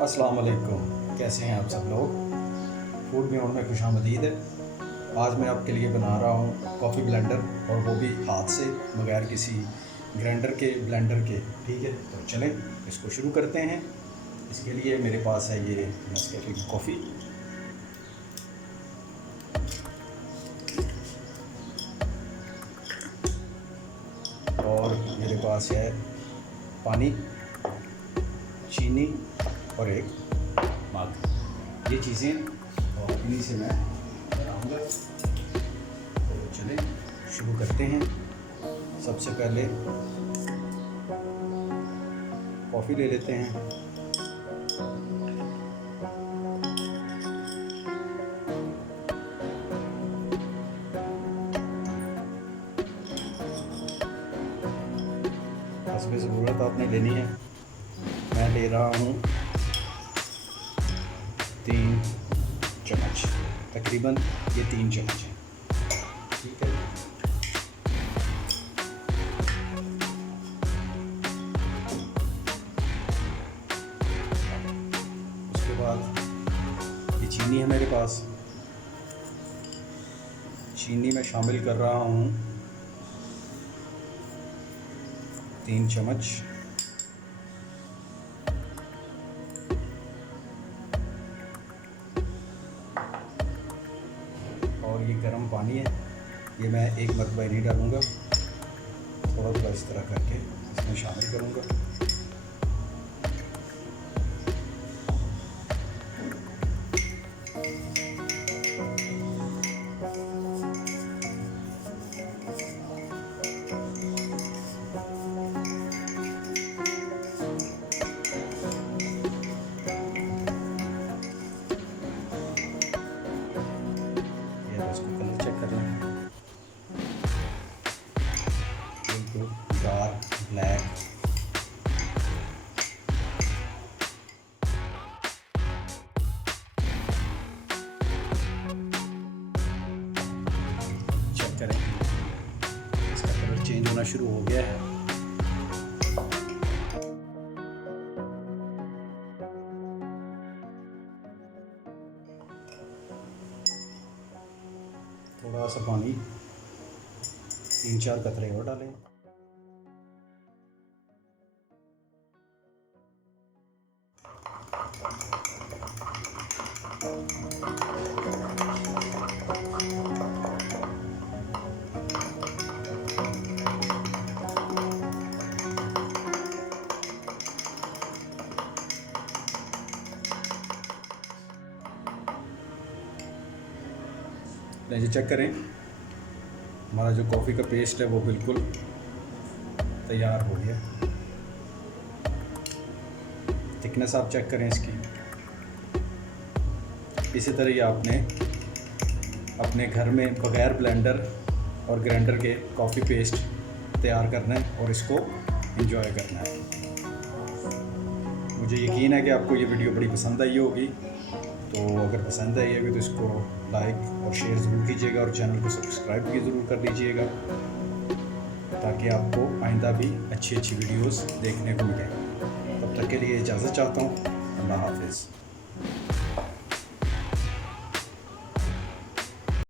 अस्सलाम वालेकुम, कैसे हैं आप सब लोग। फूड म्यूट में खुशामदीद है। आज मैं आपके लिए बना रहा हूँ कॉफ़ी ब्लेंडर, और वो भी हाथ से, बगैर किसी ग्राइंडर के, ब्लेंडर के। ठीक है, तो चलें इसको शुरू करते हैं। इसके लिए मेरे पास है ये नेस्कैफ़े की कॉफ़ी, और मेरे पास है पानी, चीनी और एक मग। ये चीज़ें और इन्हीं से मैं बनाऊँगा। तो चलें शुरू करते हैं। सबसे पहले कॉफ़ी ले लेते हैं। हस्बे ज़रूरत आपने लेनी है। मैं ले रहा हूँ 3 चम्मच, तकरीबन ये 3 चम्मच है। ठीक है, उसके बाद ये चीनी है मेरे पास। चीनी मैं शामिल कर रहा हूँ 3 चम्मच। और ये गर्म पानी है, ये मैं एक मरतबा नहीं डालूँगा, थोड़ा थोड़ा इस तरह करके इसमें शामिल करूँगा। इसको कलर चेक कर लें, बिल्कुल डार्क ब्लैक। चेक करें, इसका कलर चेंज होना शुरू हो गया है। थोड़ा सा पानी, 3-4 कतरे और डालें। लीजिए चेक करें, हमारा जो कॉफ़ी का पेस्ट है वो बिल्कुल तैयार हो गया। थिकनेस आप चेक करें इसकी। इसी तरह ही आपने अपने घर में बगैर ब्लेंडर और ग्राइंडर के कॉफ़ी पेस्ट तैयार करना है और इसको एंजॉय करना है। मुझे यकीन है कि आपको ये वीडियो बड़ी पसंद आई होगी। तो अगर पसंद आई होगी तो इसको लाइक और शेयर ज़रूर कीजिएगा, और चैनल को सब्सक्राइब भी ज़रूर कर लीजिएगा, ताकि आपको आइंदा भी अच्छी अच्छी वीडियोस देखने को मिलें। तब तक के लिए इजाज़त चाहता हूँ। अल्लाह हाफ़िज़।